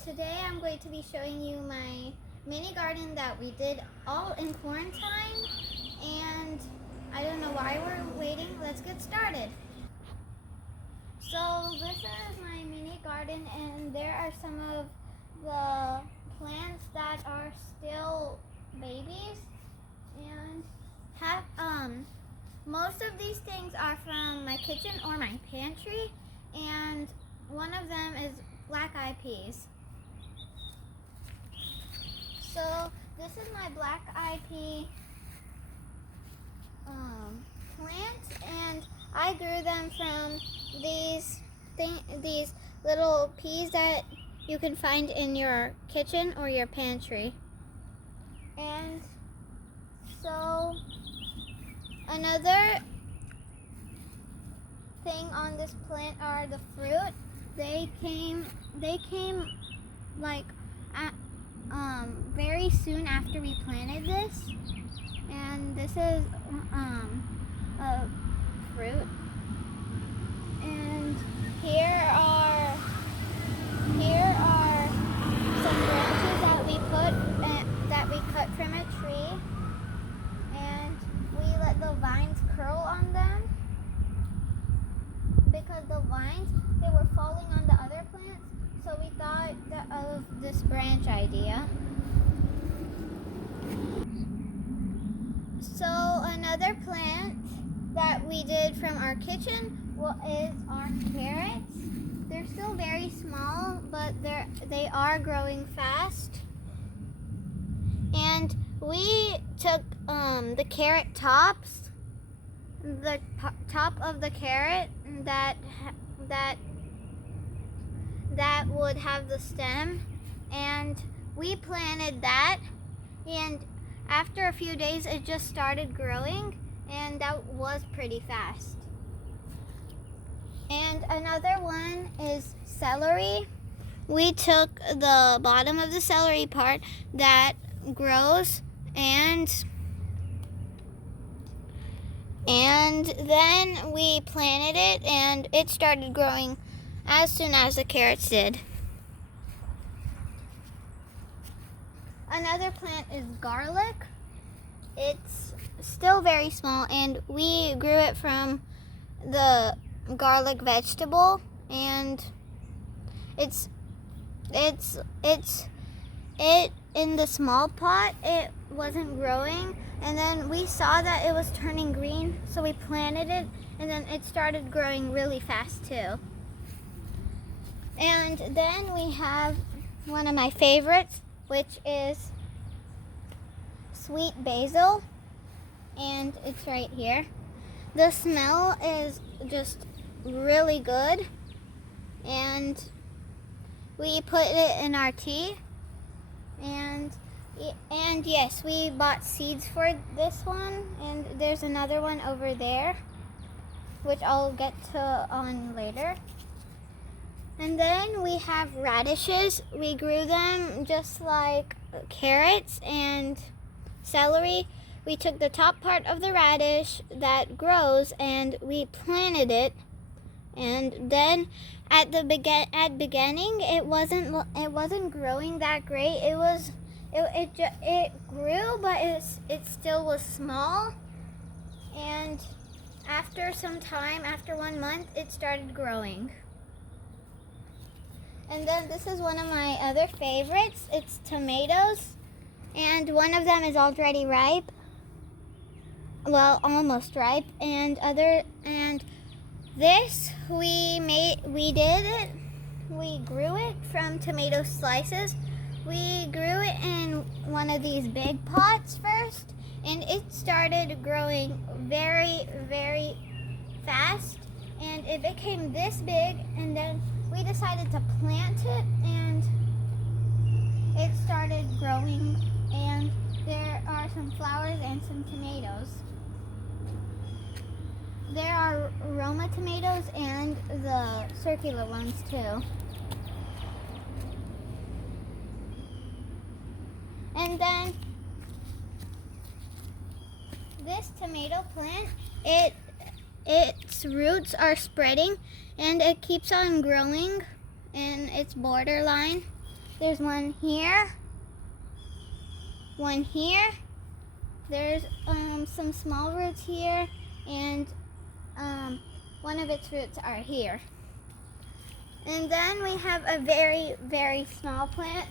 Today I'm going to be showing you my mini garden that we did all in quarantine, and I don't know why we're waiting. Let's get started. So this is my mini garden, and there are some of the plants that are still babies, and most of these things are from my kitchen or my pantry, and one of them is black-eyed peas. So this is my black-eyed pea plant, and I grew them from these little peas that you can find in your kitchen or your pantry. And so another thing on this plant are the fruit. They came like very soon after we planted this, and this is a fruit. And here are some branches that we cut from a tree, and we let the vines curl on them because the vines, they were falling on the other plants, so we thought of this branch idea. So another plant that we did from our kitchen is our carrots. They're still very small, but they are growing fast. And we took the carrot tops, the top of the carrot that would have the stem, and we planted that, and after a few days it just started growing, and that was pretty fast. And another one is celery. We took the bottom of the celery part that grows, and then we planted it, and it started growing as soon as the carrots did. Another plant is garlic. It's still very small, and we grew it from the garlic vegetable, and it in the small pot it wasn't growing, and then we saw that it was turning green, so we planted it, and then it started growing really fast too. And then we have one of my favorites, which is sweet basil, and it's right here. The smell is just really good, and we put it in our tea, and yes, we bought seeds for this one, and there's another one over there, which I'll get to on later. And then we have radishes. We grew them just like carrots and celery. We took the top part of the radish that grows, and we planted it. And then at beginning, it wasn't growing that great. It grew, but it still was small. And after some time, after 1 month, it started growing. And then this is one of my other favorites. It's tomatoes, and one of them is already ripe. Well, almost ripe. And this we grew it from tomato slices. We grew it in one of these big pots first, and it started growing very, very fast, and it became this big, and then we decided to plant it, and it started growing, and there are some flowers and some tomatoes. There are Roma tomatoes and the circular ones too. And then this tomato plant, its roots are spreading, and it keeps on growing in its borderline. There's one here. One here. There's some small roots here, and one of its roots are here. And then we have a very, very small plant,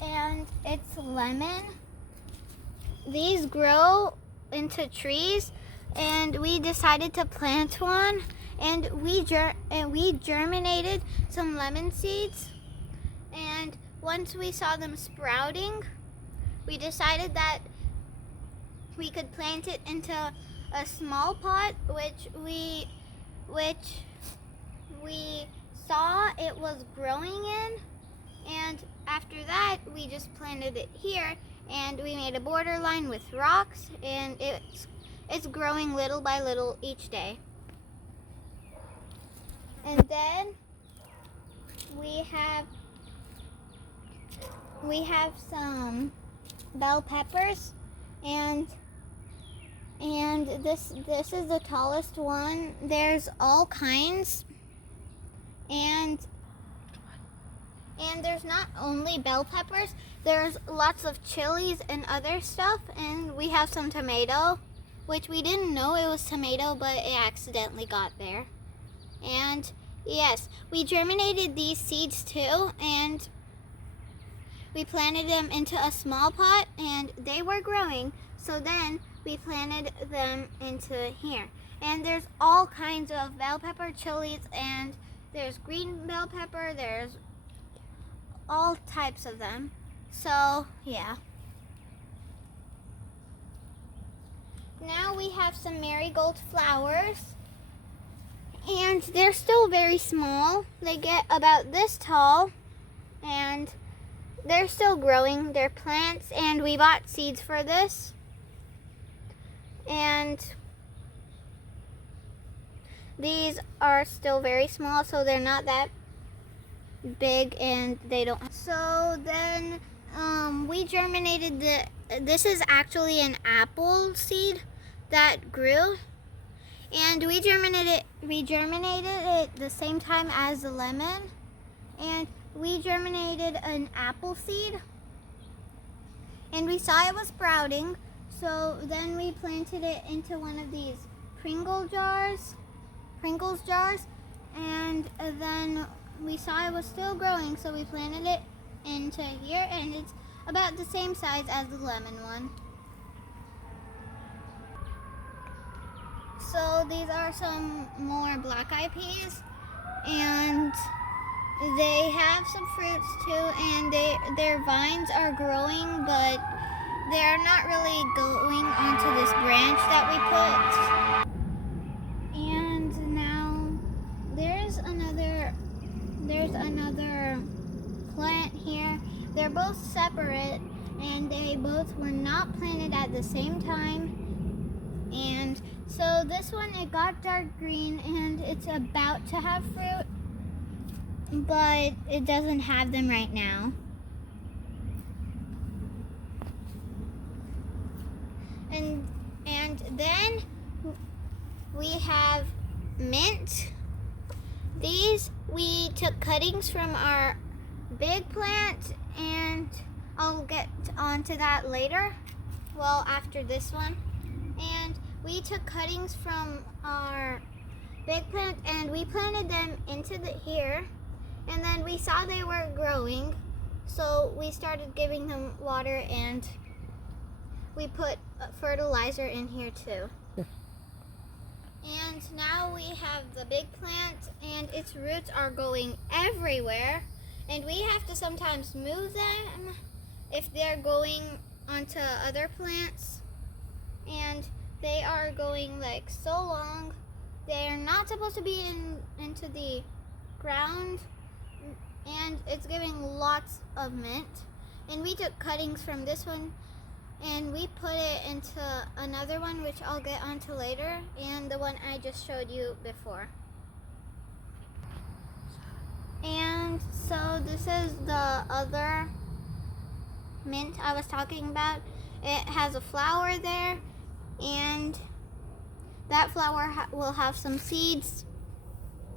and it's lemon. These grow into trees, and we decided to plant one, and we germinated some lemon seeds. And once we saw them sprouting, we decided that we could plant it into a small pot, which we saw it was growing in. And after that, we just planted it here, and we made a border line with rocks, and it's growing little by little each day. And then we have some bell peppers, and this is the tallest one. There's all kinds, and there's not only bell peppers, there's lots of chilies and other stuff, and we have some tomato, which we didn't know it was tomato, but it accidentally got there. And yes, we germinated these seeds too, and we planted them into a small pot, and they were growing, so then we planted them into here. And there's all kinds of bell pepper, chilies, and there's green bell pepper, there's all types of them. So yeah. Now we have some marigold flowers, and they're still very small. They get about this tall, and they're still growing. They're plants, and we bought seeds for this. And these are still very small, so they're not that big, and they don't. So then we germinated this is actually an apple seed that grew, and we germinated it the same time as the lemon, and we germinated an apple seed, and we saw it was sprouting, so then we planted it into one of these Pringles jars, and then we saw it was still growing, so we planted it into here, and it's about the same size as the lemon one. So these are some more black-eyed peas, and they have some fruits too, and their vines are growing, but they're not really going onto this branch that we put. And now there's another plant here. They're both separate, and they both were not planted at the same time. And so this one, it got dark green, and it's about to have fruit, but it doesn't have them right now. And then we have mint. These we took cuttings from our big plant, and I'll get onto that later. Well, after this one. And we took cuttings from our big plant, and we planted them into here, and then we saw they were growing, so we started giving them water, and we put fertilizer in here too. And now we have the big plant, and its roots are going everywhere, and we have to sometimes move them if they're going onto other plants. And they are going like so long. They're not supposed to be into the ground, and it's giving lots of mint. And we took cuttings from this one, and we put it into another one, which I'll get onto later, and the one I just showed you before. And so this is the other mint I was talking about. It has a flower there, and that flower will have some seeds,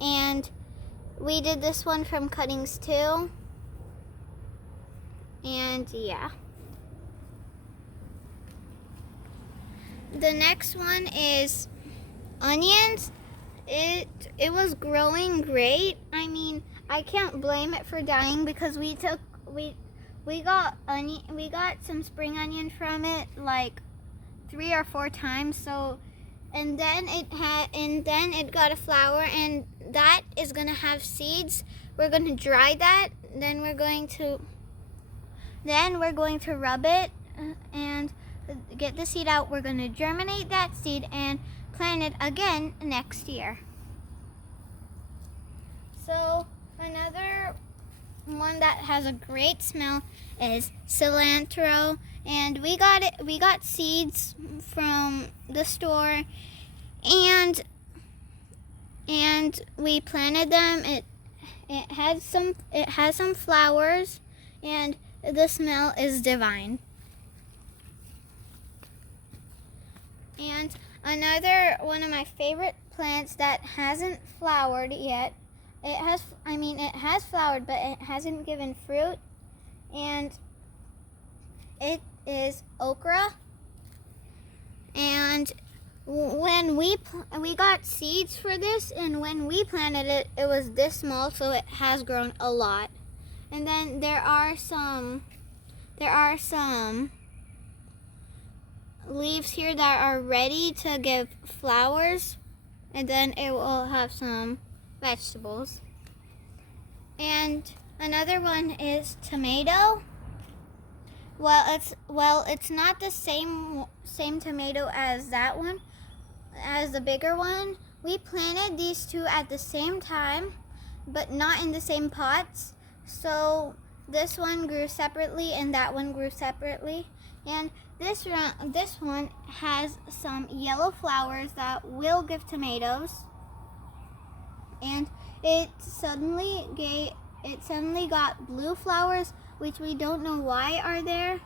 and we did this one from cuttings too. And yeah. The next one is onions. It was growing great. I mean, I can't blame it for dying because we got some spring onion from it like 3 or 4 times. So and then it got a flower, and that is gonna have seeds. We're gonna dry that. Then we're going to rub it and get the seed out. We're gonna germinate that seed and plant it again next year. So another one that has a great smell is cilantro, and we got seeds from the store, and we planted them. It has some flowers, and the smell is divine. And another one of my favorite plants that hasn't flowered yet. It has flowered, but it hasn't given fruit, and it is okra. And when we got seeds for this, and when we planted it, it was this small, so it has grown a lot. And then there are some leaves here that are ready to give flowers, and then it will have some vegetables. And another one is tomato. Well, it's not the same tomato as that one, as the bigger one. We planted these two at the same time, but not in the same pots. So this one grew separately and that one grew separately. And this one has some yellow flowers that will give tomatoes. And it suddenly got blue flowers, which we don't know why are there.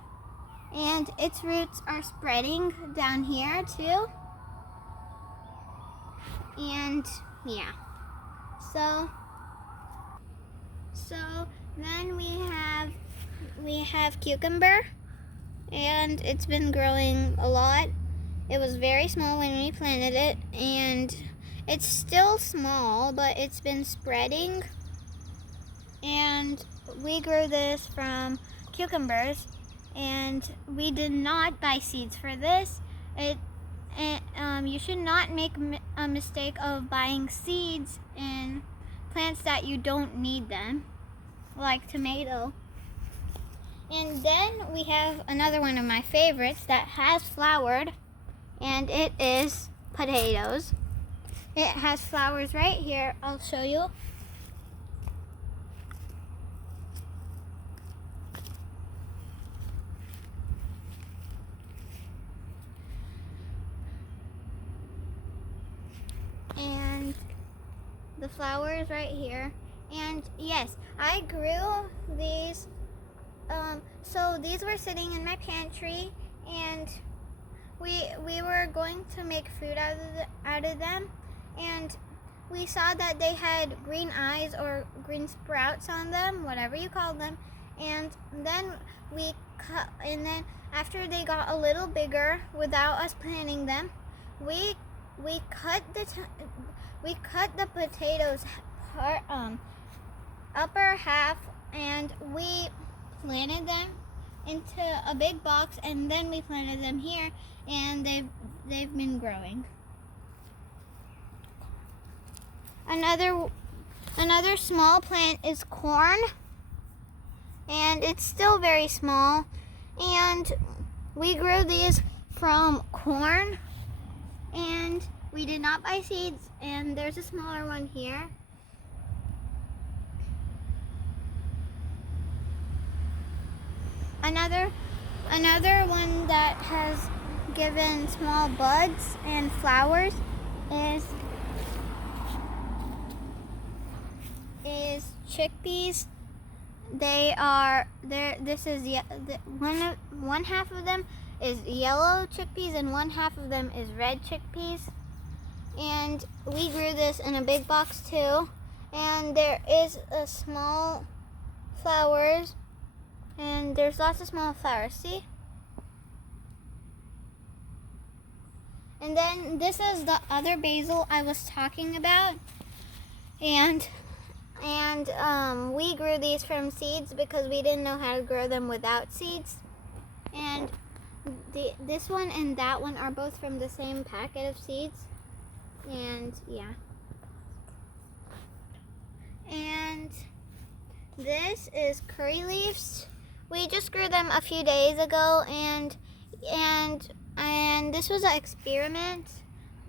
And its roots are spreading down here too. And yeah. So then we have cucumber, and it's been growing a lot. It was very small when we planted it, and it's still small, but it's been spreading. And we grew this from cucumbers, and we did not buy seeds for this. You should not make a mistake of buying seeds in plants that you don't need them, like tomato. And then we have another one of my favorites that has flowered, and it is potatoes. It has flowers right here. I'll show you. And the flowers right here. And yes, I grew these. So these were sitting in my pantry, and we were going to make food out of them, and we saw that they had green eyes or green sprouts on them, whatever you call them. And then after they got a little bigger, without us planting them, we cut the potatoes upper half, and we planted them into a big box, and then we planted them here, and they've been growing. Another small plant is corn, and it's still very small, and we grew these from corn, and we did not buy seeds. And there's a smaller one here. Another one that has given small buds and flowers is chickpeas. One half of them is yellow chickpeas and one half of them is red chickpeas. And we grew this in a big box too. And there is a small flowers, And there's lots of small flowers, see? And then this is the other basil I was talking about. And we grew these from seeds because we didn't know how to grow them without seeds. And this one and that one are both from the same packet of seeds. And yeah. And this is curry leaves. We just grew them a few days ago, and this was an experiment.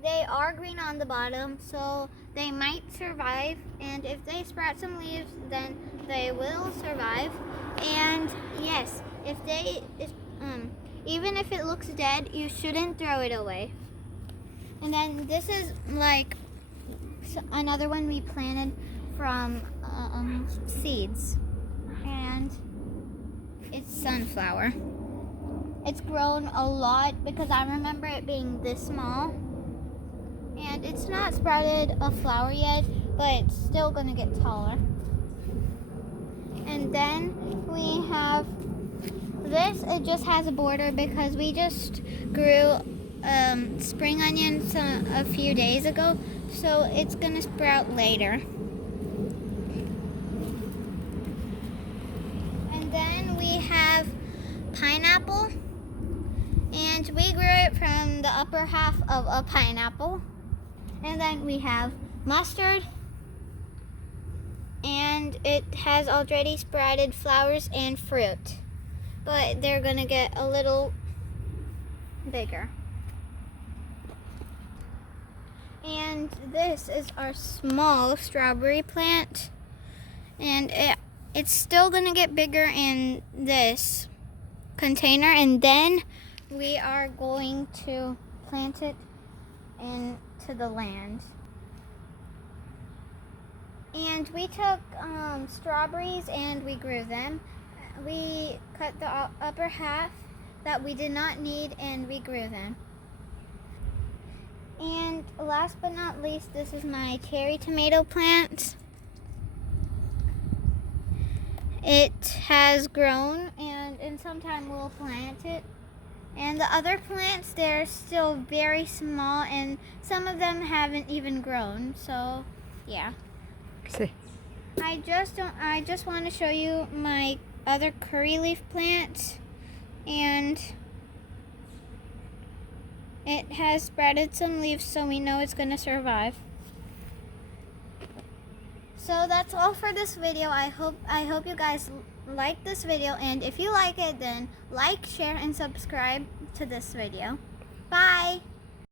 They are green on the bottom, so they might survive, and if they sprout some leaves, then they will survive. And yes, even if it looks dead, you shouldn't throw it away. And then this is like another one we planted from seeds, and it's sunflower. It's grown a lot because I remember it being this small, and it's not sprouted a flower yet, but it's still gonna get taller. And then we have this. It just has a border because we just grew spring onions a few days ago, so it's gonna sprout later. And then we have pineapple, and we grew it from the upper half of a pineapple. And then we have mustard, and it has already sprouted flowers and fruit, but they're gonna get a little bigger. And this is our small strawberry plant, and it's still gonna get bigger in this container, and then we are going to plant it into the land. And we took strawberries and we grew them. We cut the upper half that we did not need and we grew them. And last but not least, this is my cherry tomato plant. It has grown, and in some time we'll plant it. And the other plants, they're still very small, and some of them haven't even grown. So, yeah. See. I just want to show you my other curry leaf plant, and it has sprouted some leaves, so we know it's going to survive. So that's all for this video. I hope you guys like this video, and if you like it, then like, share, and subscribe to this video. Bye!